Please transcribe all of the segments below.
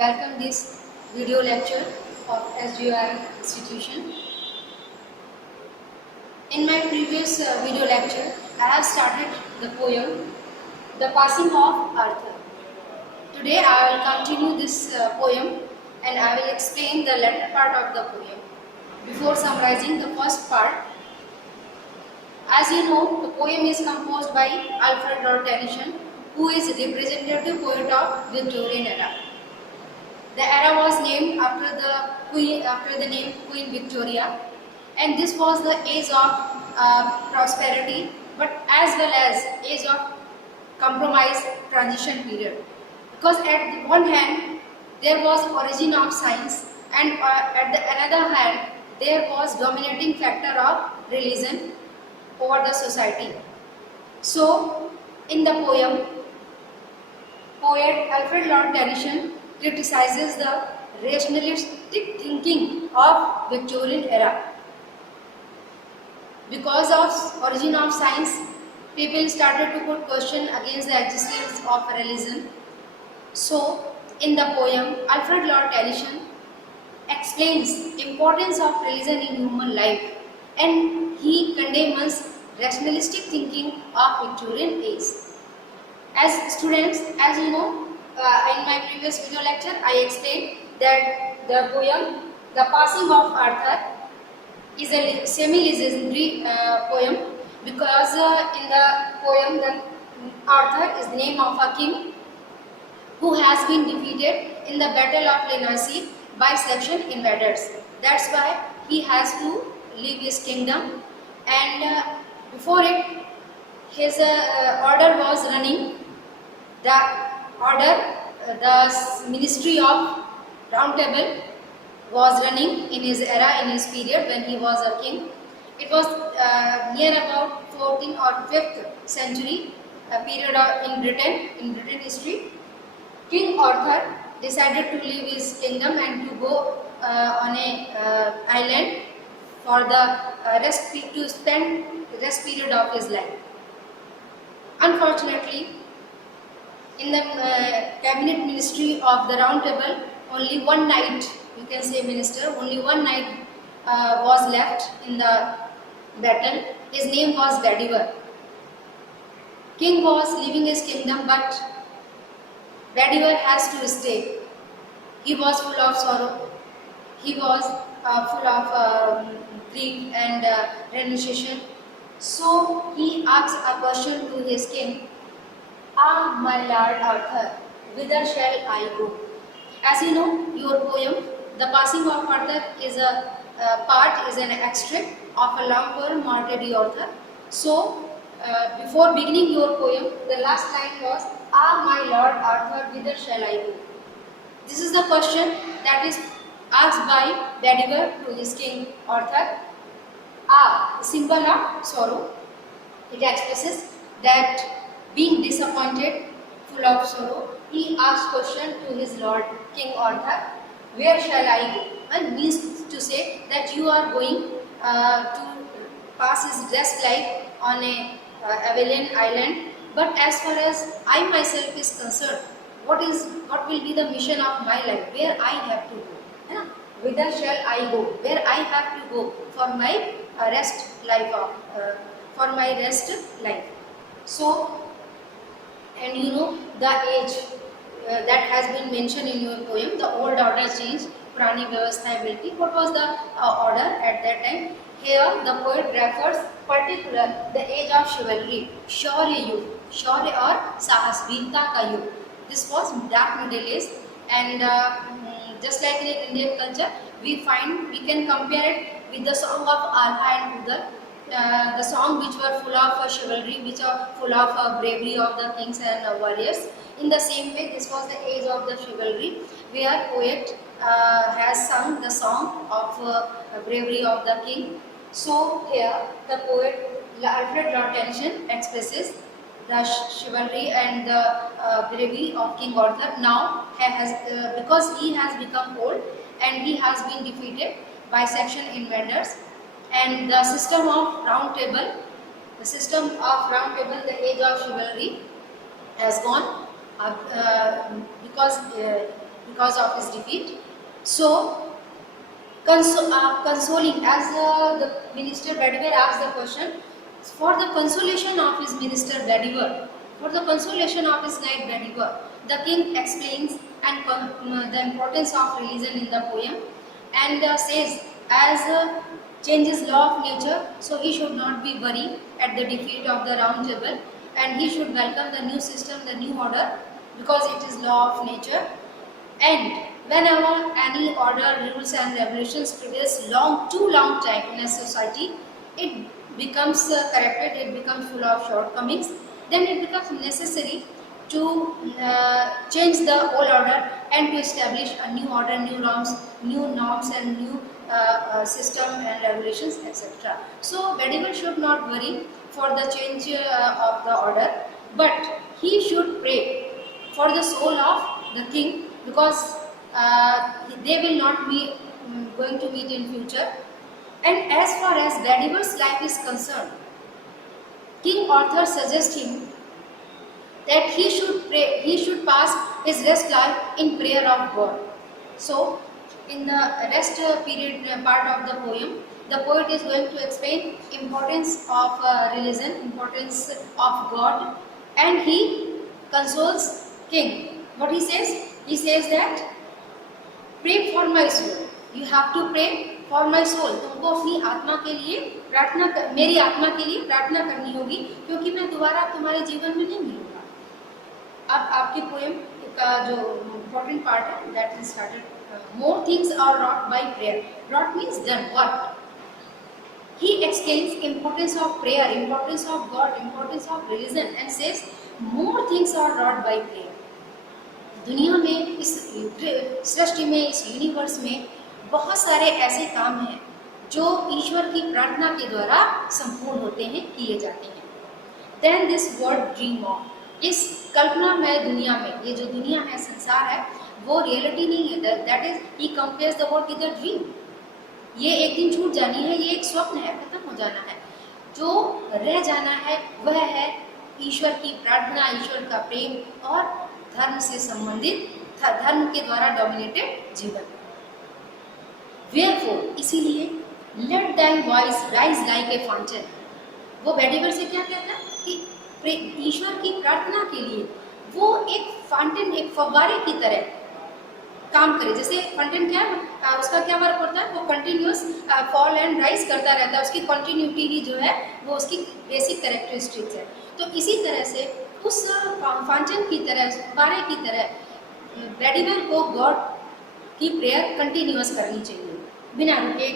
welcome this video lecture of SGI institution. In my previous video lecture, I have started the poem The Passing of Arthur. Today I will continue this poem and I will explain the latter part of the poem. Before summarizing the first part, as you know, the poem is composed by Alfred Lord Tennyson, who is representative poet of Victorian era. The era was named after the name Queen Victoria, and this was the age of prosperity, but as well as age of compromise transition period. Because at one hand there was origin of science, and at the another hand there was dominating factor of religion over the society. So, in the poem, poet Alfred Lord Tennyson criticizes the rationalistic thinking of Victorian era. Because of origin of science, people started to put question against the existence of religion. So, in the poem, Alfred Lord Tennyson explains importance of religion in human life, and he condemns rationalistic thinking of Victorian age. As students, as you know, in my previous video lecture, I explained that the poem, The Passing of Arthur, is a semi-legendary poem because in the poem, the Arthur is the name of a king who has been defeated in the Battle of Lenacy by Saxon invaders. That's why he has to leave his kingdom, and before it, his order was running. The order, the ministry of Round Table was running in his era, in his period when he was a king. It was near about 14th or 5th century, a period in Britain history. King Arthur decided to leave his kingdom and to go on a island for the to spend the rest period of his life. Unfortunately, in the cabinet ministry of the Round Table, only one knight, you can say minister, only one knight was left in the battle. His name was Bedivere. King was leaving his kingdom, but Bedivere has to stay. He was full of sorrow. He was full of grief and renunciation. So he asks a question to his king. Ah, my lord Arthur, whither shall I go? As you know, your poem, The Passing of Arthur, is an extract of a long poem by the author. So, before beginning your poem, the last line was, Ah, my lord Arthur, whither shall I go? This is the question that is asked by Bedivere to his king Arthur. Ah, symbol of sorrow. It expresses that being disappointed, full of sorrow, he asked question to his lord, King Arthur, where shall I go? And means to say that you are going to pass his rest life on a Avalon island. But as far as I myself is concerned, what will be the mission of my life? Where I have to go? Yeah? Whither shall I go? Where I have to go for my rest life So, and you know the age that has been mentioned in your poem, the old order changed, Purani Vyavastha ability. What was the order at that time? Here the poet refers particular the age of chivalry, Shaurya Yug, Shaurya or Sahas, Veerta ka Yug. This was dark middle age, and just like in Indian culture, we can compare it with the song of Alha and Udal. The song which were full of chivalry, which are full of bravery of the kings and warriors. In the same way, this was the age of the chivalry, where poet has sung the song of bravery of the king. So here, the poet Alfred Lord Tennyson expresses the chivalry and the bravery of King Arthur. Now, because he has become old and he has been defeated by Saxon invaders, and the system of Round Table, the age of chivalry has gone because because of his defeat. So consoling, as the minister Bedivere asked the question, for the consolation of his minister Bedivere, for the consolation of his knight Bedivere, the king explains and the importance of religion in the poem, and says, as changes law of nature, so he should not be worried at the defeat of the round table, and he should welcome the new system, the new order, because it is law of nature. And whenever any order, rules and regulations prevails too long time in a society, it becomes corrupted, it becomes full of shortcomings, then it becomes necessary to change the old order and to establish a new order, new norms and new system and regulations, etc. So Bedivere should not worry for the change of the order, but he should pray for the soul of the king, because they will not be going to meet in future. And as far as Bedivere's life is concerned, King Arthur suggests him that he should pray, he should pass his rest life in prayer of God. So, in the rest period part of the poem, the poet is going to explain importance of religion, importance of God, and he consoles king. What he says? He says that pray for my soul. You have to pray for my soul. तुमको अपनी आत्मा के लिए प्रार्थना मेरी आत्मा के लिए प्रार्थना करनी होगी, क्योंकि मैं दोबारा तुम्हारे जीवन में नहीं मिलूंगा. अब आपकी पोएम का जो इम्पोर्टेंट पार्ट है, that is started. More things are wrought by prayer. Wrought means done. What? He explains importance of prayer, importance of God, importance of religion, and says more things are wrought by prayer. दुनिया में, इस सृष्टि में, इस universe में बहुत सारे ऐसे काम हैं जो ईश्वर की प्रार्थना के द्वारा संपूर्ण होते हैं, किए जाते हैं. Then this word dream of, इस कल्पनामय दुनिया में, ये जो दुनिया है, संसार है, वो रियलिटी नहीं है. That is he compares the world with a dream. ये एक दिन छूट जानी है, ये एक स्वप्न है, खत्म हो जाना है. जो रह जाना है वह है ईश्वर की प्रार्थना, ईश्वर का प्रेम और धर्म से संबंधित, धर्म के द्वारा डोमिनेटेड जीवन. Therefore, इसीलिए let thy voice rise like a fountain. वो बेडिवर से क्या कहता है कि ईश्वर की प्रार्थना के लिए वो एक फाउंटेन, एक फव्वारे की तरह काम करे. जैसे फाउंटेन क्या है, उसका क्या वर्क होता है, वो कंटिन्यूस फॉल एंड राइज करता रहता है. उसकी कंटिन्यूटी ही जो है वो उसकी बेसिक कैरेक्टरिस्टिक्स है. तो इसी तरह से उस फाउंटेन की तरह, फव्वारे की तरह बेडिवर को गॉड की प्रेयर कंटिन्यूस करनी चाहिए, बिना रुके,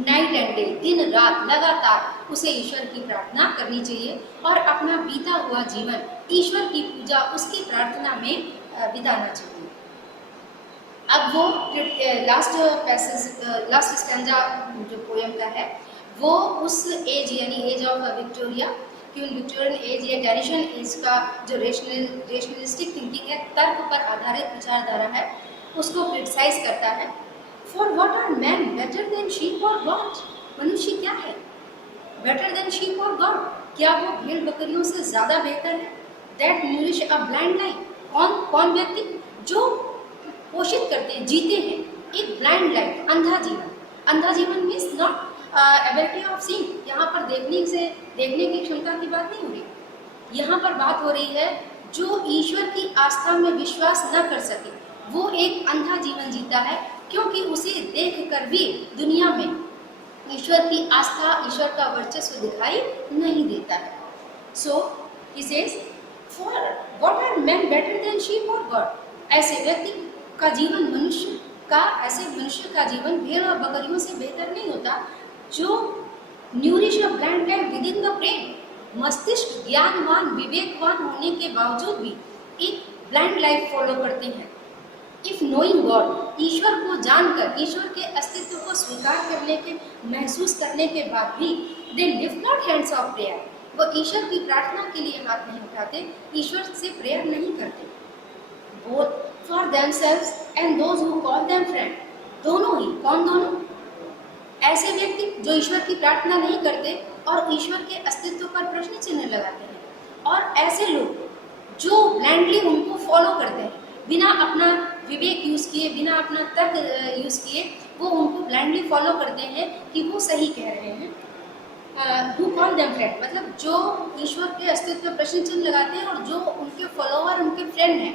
नाइट एंड डे, दिन रात लगातार उसे ईश्वर की प्रार्थना करनी चाहिए और अपना बीता हुआ जीवन ईश्वर की पूजा, उसकी प्रार्थना में बिताना चाहिए. अब वो लास्ट पैसेज, लास्ट स्टैंजा जो पोएम का है, वो उस एज, यानी age of Victoria, queen Victorian age या ट्रेडिशन एज का जो रेशनलिस्टिक थिंकिंग है, तर्क पर आधारित विचारधारा है, उसको क्रिटिसाइज करता है. For what are man better than sheep और गॉड? मनुष्य क्या है बेटर देन शीप और गॉड? क्या वो भेड़ बकरियों से ज़्यादा बेहतर है? That nourish a blind life. कौन व्यक्ति जो पोषित करते हैं, जीते हैं एक ब्लाइंड लाइफ, अंधा जीवन. अंधा जीवन means not ability of seeing. यहाँ पर देखने की क्षमता की बात नहीं हो रही. यहाँ पर बात हो रही है जो ईश्वर की आस्था में विश्वास न कर सके, वो एक अंधा जीवन जीता है, क्योंकि उसे देखकर भी दुनिया में ईश्वर की आस्था, ईश्वर का वर्चस्व दिखाई नहीं देता है. So he says, for what are man better than sheep और गॉड? ऐसे व्यक्ति का जीवन, ऐसे मनुष्य का जीवन भेड़ और बकरियों से बेहतर नहीं होता, जो nourish a blind life with in the brain. मस्तिष्क ज्ञानवान, विवेकवान होने के बावजूद भी एक ब्लाइंड लाइफ फॉलो करते हैं. इफ नोइंग गॉड, ईश्वर को जानकर, ईश्वर के अस्तित्व को स्वीकार करने के, महसूस करने के बाद भी they lift not hands of prayer. वो ईश्वर की प्रार्थना के लिए हाथ नहीं उठाते, ईश्वर से प्रेयर नहीं करते. Both for themselves and those who call them friend. दोनों ही. कौन दोनों? ऐसे व्यक्ति जो ईश्वर की प्रार्थना नहीं करते और ईश्वर के अस्तित्व पर प्रश्न चिन्ह लगाते हैं, और ऐसे लोग जो ब्लाइंडली उनको फॉलो करते हैं, बिना अपना विवेक यूज़ किए, बिना अपना तर्क यूज़ किए वो उनको ब्लाइंडली फॉलो करते हैं कि वो सही कह रहे हैं। हु कॉल देम फ्रेंड, मतलब जो ईश्वर के अस्तित्व पर प्रश्न चिन्ह लगाते हैं और जो उनके फॉलोअर, उनके फ्रेंड हैं,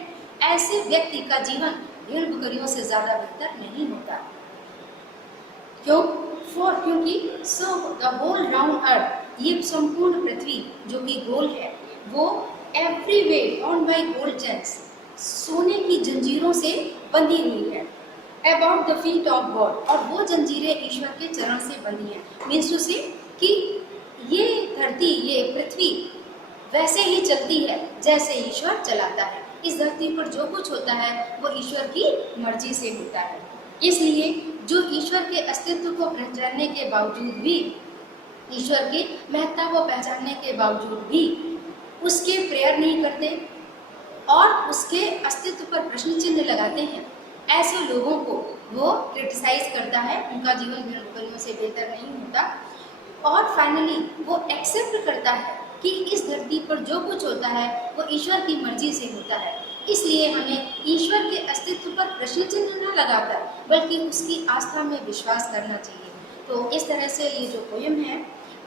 ऐसे व्यक्ति का जीवन भेड़ बकरियों से ज़्यादा बेहतर नहीं होता। क्यों? क्योंकि so the whole round earth, ये संपूर्ण पृथ्वी जो कि गोल है, वो every way on by gold chains, सोने की जंजीरों से बंधी हुई है। About the feet of God, और वो जंजीरें ईश्वर के चरण से बंधी हैं। मीन्स टू से कि ये धरती, ये पृथ्वी वैसे ही चलती है जैसे ईश्वर चलाता है। इस धरती पर जो कुछ होता है वो ईश्वर की मर्जी से होता है। इसलिए जो ईश्वर के अस्तित्व को पहचानने के बावजूद भी, ईश्वर की महत्ता को पहचानने के बावजूद भी उसके प्रेयर नहीं करते और उसके अस्तित्व पर प्रश्न चिन्ह लगाते हैं, ऐसे लोगों को वो क्रिटिसाइज करता है, उनका जीवन भेड़ बकरियों से बेहतर नहीं होता। और फाइनली वो एक्सेप्ट करता है कि इस धरती पर जो कुछ होता है वो ईश्वर की मर्जी से होता है। इसलिए हमें ईश्वर के अस्तित्व पर प्रश्न चिन्ह न लगाकर बल्कि उसकी आस्था में विश्वास करना चाहिए। तो इस तरह से ये जो पोयम है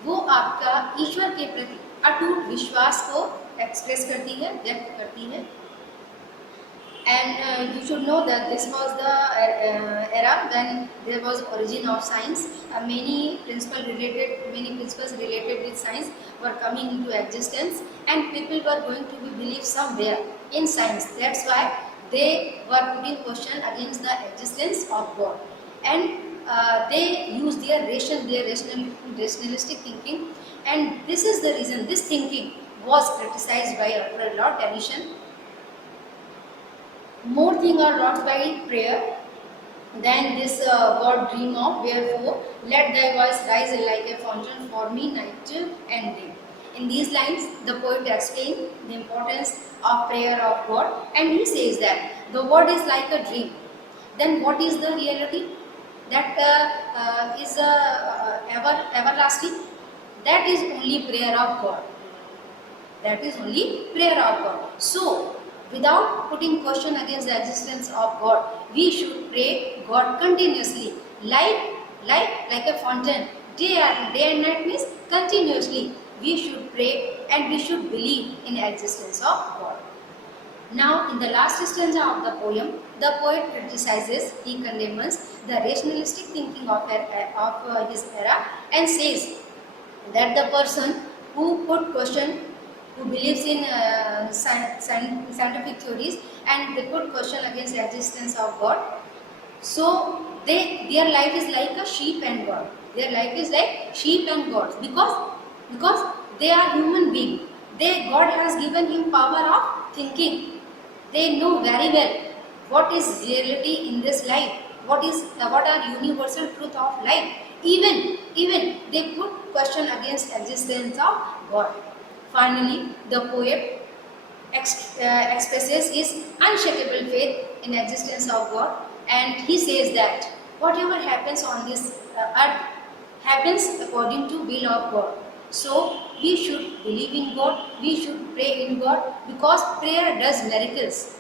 वो आपका ईश्वर के प्रति अटूट विश्वास को एक्सप्रेस करती है, व्यक्त करती है। And you should know that this was the era when there was origin of science. Many principles related with science were coming into existence, and people were going to be believed somewhere in science. That's why they were putting question against the existence of God, and they used their rationalistic thinking, and this is the reason this thinking was criticized by Alfred Lord Tennyson. More things are wrought by prayer than this God dream of, wherefore let thy voice rise like a fountain for me night and day. In these lines, the poet explains the importance of prayer of God, and he says that the word is like a dream. Then what is the reality? That is everlasting. That is only prayer of God. That is only prayer of God. So, without putting question against the existence of God, we should pray God continuously, like a fountain. Day and night means continuously. We should pray and we should believe in the existence of God. Now, in the last stanza of the poem, the poet criticizes, he condemns the rationalistic thinking of his era, and says that the person who put question, who believes in scientific theories, and they put question against the existence of God, so their life is like a sheep and God. Their life is like sheep and gods, because they are human beings. God has given him power of thinking. They know very well what is reality in this life, what are universal truth of life. Even they put question against existence of God. Finally, the poet expresses his unshakable faith in existence of God, and he says that whatever happens on this earth happens according to will of God. So we should believe in God, we should pray in God, because prayer does miracles.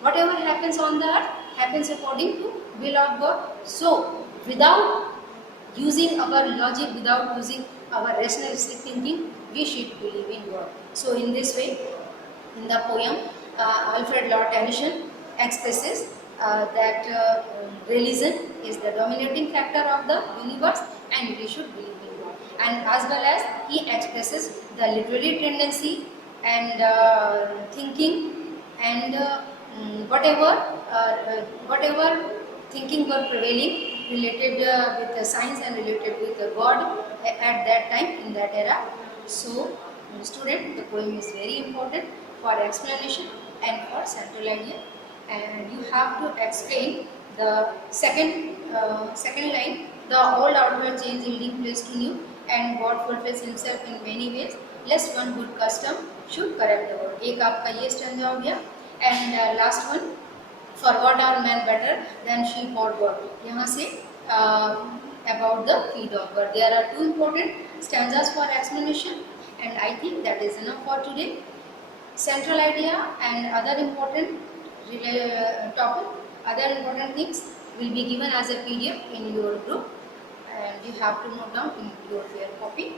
Whatever happens on the earth happens according to will of God. So without using our logic, without using our rationalistic thinking, we should believe in God. So in this way, in the poem, Alfred Lord Tennyson expresses that religion is the dominating factor of the universe, and we should believe in God. And as well as he expresses the literary tendency and thinking, and whatever thinking were prevailing related with the science and related with the God at that time, in that era. So, student, the poem is very important for explanation and for central idea, and you have to explain the second line. The old outward change yielding place to new, and God fulfills himself in many ways, lest one good custom should correct the world. एक आपका ये stanza हो गया, and last one, forgot are man better than sheep or God. यहाँ से about the feet of God. There are two important stanzas for explanation, and I think that is enough for today. central idea and other important topic, other important things will be given as a PDF in your group, and you have to note down in your fair copy.